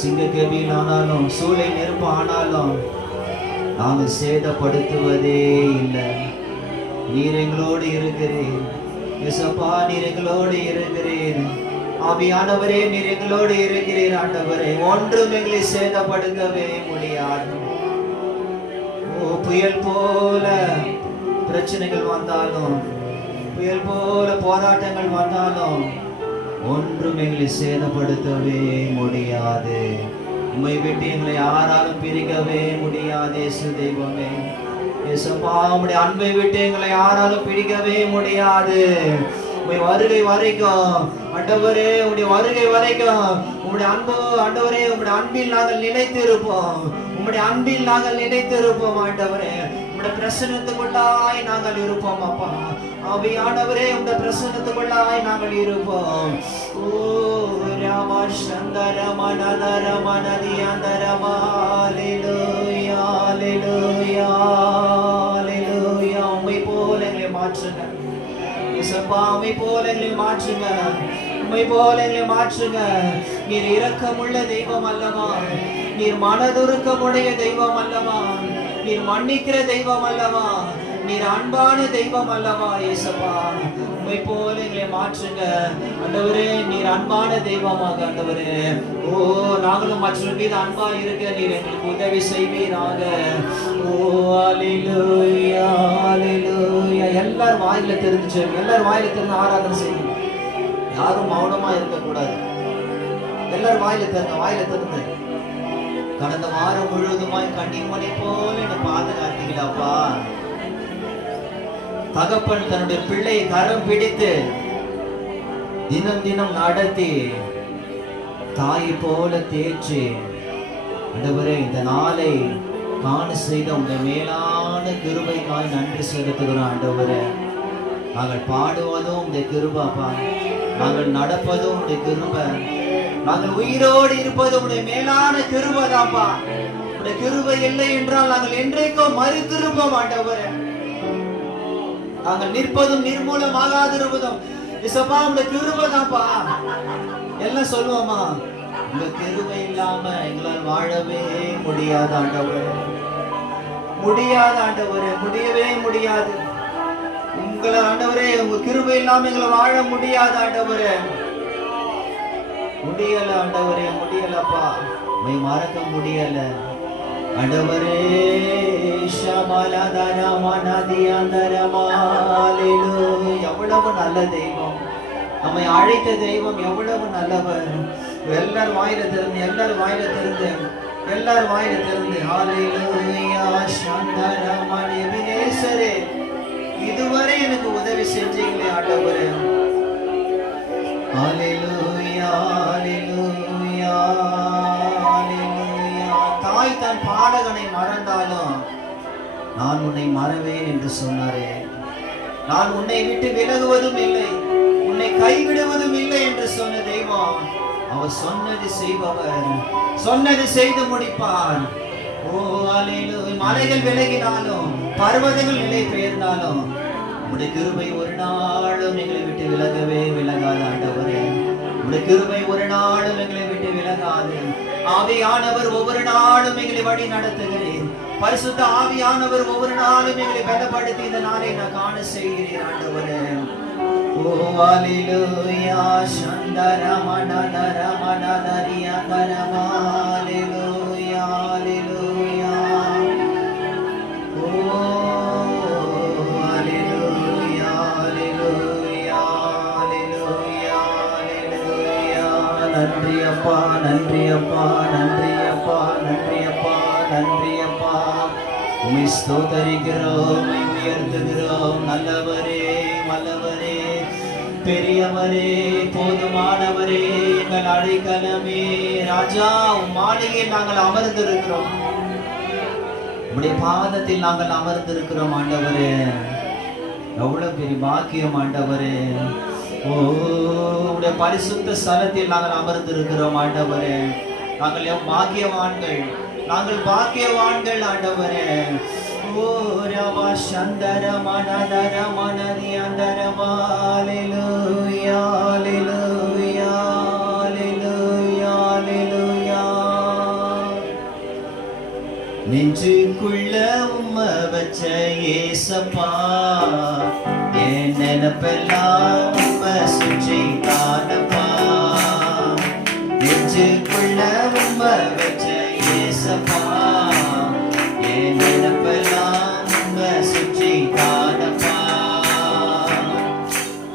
சிங்க சிங்கக்கேபியில் ஆனாலும் சூளை நெருப்பு ஆனாலும் நாங்கள் சேதப்படுத்துவதே இல்லை. நீர் எங்களோடு இருக்கிறேன் எசப்பா நீர் எங்களோடு இருக்கிறேன் ஆவியானவரே நீர் எங்களோடு இருக்கிறீர் ஆண்டவரே. ஒன்றும் எங்களை சேதப்படுத்தவே முடியாது. ஓ புயல் போல பிரச்சனைகள் வந்தாலும் புயல் போல போராட்டங்கள் வந்தாலும் ஒன்றும் எங்களை சேதப்படுத்தவே முடியாது. உண்மை விட்டு எங்களை யாராலும் பிரிக்கவே முடியாது இயேசு தெய்வமே. இயேசப்பா உம்முடைய அன்பை விட்டு எங்களை யாராலும் பிடிக்கவே முடியாது. உம்முடைய வருகை வரைக்கும் ஆண்டவரே உடைய வருகை வரைக்கும் உங்களுடைய அன்பு ஆண்டவரே உங்களுடைய அன்பில் நாங்கள் நிலைத்து இருப்போம் உம்முடைய அன்பில் நாங்கள் நிலைத்து இருப்போம் ஆண்டவரே. உங்களுடைய பிரசன்னத்துக்குள்ளாய் நாங்கள் இருப்போம் அப்பா. ஆவியானவரே உங்க பிரசன்னத்துக்குள்ளாய் நாங்கள் இருப்போம். ஓ ராமா சந்தர மனதர மனதியந்தரமா ஹalleluya. உம்மை போல எங்களை மாற்றுங்க. இசப்பா உம்மை போல எங்களை மாற்றுங்க. உம்மை போல எங்களை மாற்றுங்க. நீர் இரக்கமுள்ள தெய்வம் அல்லவா? நீர் மனதுருக்கமுடைய தெய்வம் அல்லவா? நீர் மன்னிக்கிற தெய்வம் அல்லவா? நீர் அன்பான தெய்வம் அல்லவா இயேசப்பா உம்மை போல எங்களை மாற்றுங்க. அந்தவரே நீர் அன்பான தெய்வமாக ஆண்டவரே. ஓ நாங்களும் மற்றவர்கள் மீது அன்பா இருக்க நீர் எங்களுக்கு உதவி செய்வீராக. ஓ அலிலுயா அல்லேலூயா எல்லாரும் வாயில தெரிஞ்சு எல்லாரும் வாயில தெரிஞ்சு ஆராதனை செய்யுங்க. யாரும் மௌனமா இருக்கக்கூடாது. எல்லாரும் வாயில திறந்த வாயில திறந்து. கடந்த வாரம் முழுவதுமாய் கண்ணீர் மணி போல என்னை பாதுகாத்தீங்களாப்பா. தகப்பன் தன்னுடைய பிள்ளை கரம் பிடித்து தினம் தினம் நடத்தி தாய் போல தேற்றி ஆண்டவரே இந்த நாளை காண செய்த உங்க மேலான கிருபைக்காய் நன்றி செலுத்துகிறோம் ஆண்டவரே. நாங்கள் பாடுவதும் இந்த கிருபாப்பா நாங்கள் நடப்பதும் உடைய கிருபை. நாங்கள் உயிரோடு இருப்பதும் உடைய மேலான கிருபைதாப்பா உடைய கிருபை இல்லை என்றால் நாங்கள் என்றைக்கோ மறுத்திருப்போம் ஆண்டவரே. நாங்கள் நிற்பதும் நிர்மூலமாகாதிருப்பதும் இசப்பா உங்க கிருபதாப்பா எல்லாம் சொல்லுவோமா உங்க கிருபை இல்லாம எங்களால் வாழவே முடியாத ஆண்டவர். முடியாத ஆண்டவர். முடியவே முடியாது. உங்களை ஆண்டவரே உங்க கிருபை இல்லாம எங்களை வாழ முடியாத ஆண்டவர். முடியல ஆண்டவரே. முடியலப்பா. மை மறக்க முடியல. ஆண்டவரே ஷமலதரமனதியந்தரமாலிலு. எவ்வளவு நல்ல தெய்வம். நம்மை அழைத்த தெய்வம் எவ்வளவு நல்லவர். எல்லார் வாயில திறந்து எல்லார் வாயில திறந்து எல்லார் வாயில திறந்து. ஹalleluya இதுவரை எனக்கு உதவி செஞ்சீங்களே ஆண்டவரே. தாய் தன் மறந்தாலும் நான் உன்னை மறவேன் என்று சொன்னாரே. நான் உன்னை விட்டு விலகுவதும் இல்லை உன்னை கைவிடுவதும் இல்லை என்று சொன்ன தெய்வம் அவர் சொன்னது செய்பவர் சொன்னது செய்து முடிப்பார். ஓ மலைகள் விலகினாலும் பர்வதங்கள் நிலை பெயர்ந்தாலும் உடைய கிருபை ஒரு நாளும் எங்களை விட்டு விலகவே விலகாது ஆண்டவரே. உடைய கிருபை ஒரு நாளும் எங்களை விட்டு விலகாது. ஆவியானவர் ஒவ்வொரு நாளும் எங்களை வழி நடத்துகிறேன் பரிசுத்த ஆவியானவர் ஒவ்வொரு நாளும் எங்களை பலப்படுத்தி இந்த நாளை நான் காண செய்கிறேன் ஆண்டவரே ஓ ஹalleluya சந்தரமண தரமண தரிய தரம நன்றி அப்பா நன்றி அப்பா நன்றி அப்பா நன்றி அப்பா உமை ஸ்தோதரிக்கிறோம் உம்மை உயர்த்துகிறோம். நல்லவரே வல்லவரே பெரியவரே போதுமானவரே எங்கள் அடைக்கலமே. ராஜா உம் மாளிகையில் நாங்கள் அமர்ந்திருக்கிறோம். உடைய பாதத்தில் நாங்கள் அமர்ந்திருக்கிறோம் ஆண்டவரே. எவ்வளவு பெரிய பாக்கியம் ஆண்டவரே. உடைய பரிசுத்த ஸ்தலத்தில் நாங்கள் அமர்ந்து இருக்கிறோம் ஆண்டவரே நாங்கள் எவ் பாக்கியவான்கள் நாங்கள் பாக்கியவான்கள் ஆண்டவரே. ஓ ரவா சந்தர மனதர மனதி அந்தர நெஞ்சுக்குள்ள உம்ம வச்ச ஏசப்பா என் நினப்பெல்லாம் உம்ம சுற்றி தானப்பா நெஞ்சுக்குள்ள உம்ம வச்ச ஏசப்பா என் நினப்பெல்லாம் உம்ம சுற்றி தானப்பா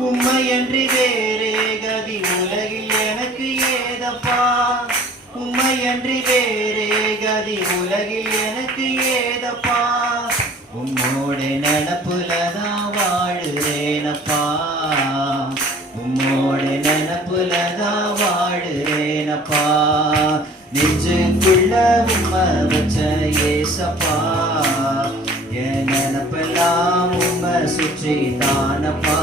உம்மையன்றி வேறே கதி உலகில் எனக்கு ஏதப்பா? நினப்புலதான் வாழுறேனப்பா. நெஞ்சுக்குள்ள உம்மை வச்ச ஏசப்பா. என் நினப்பெல்லாம் உம்மை சுற்றி தானப்பா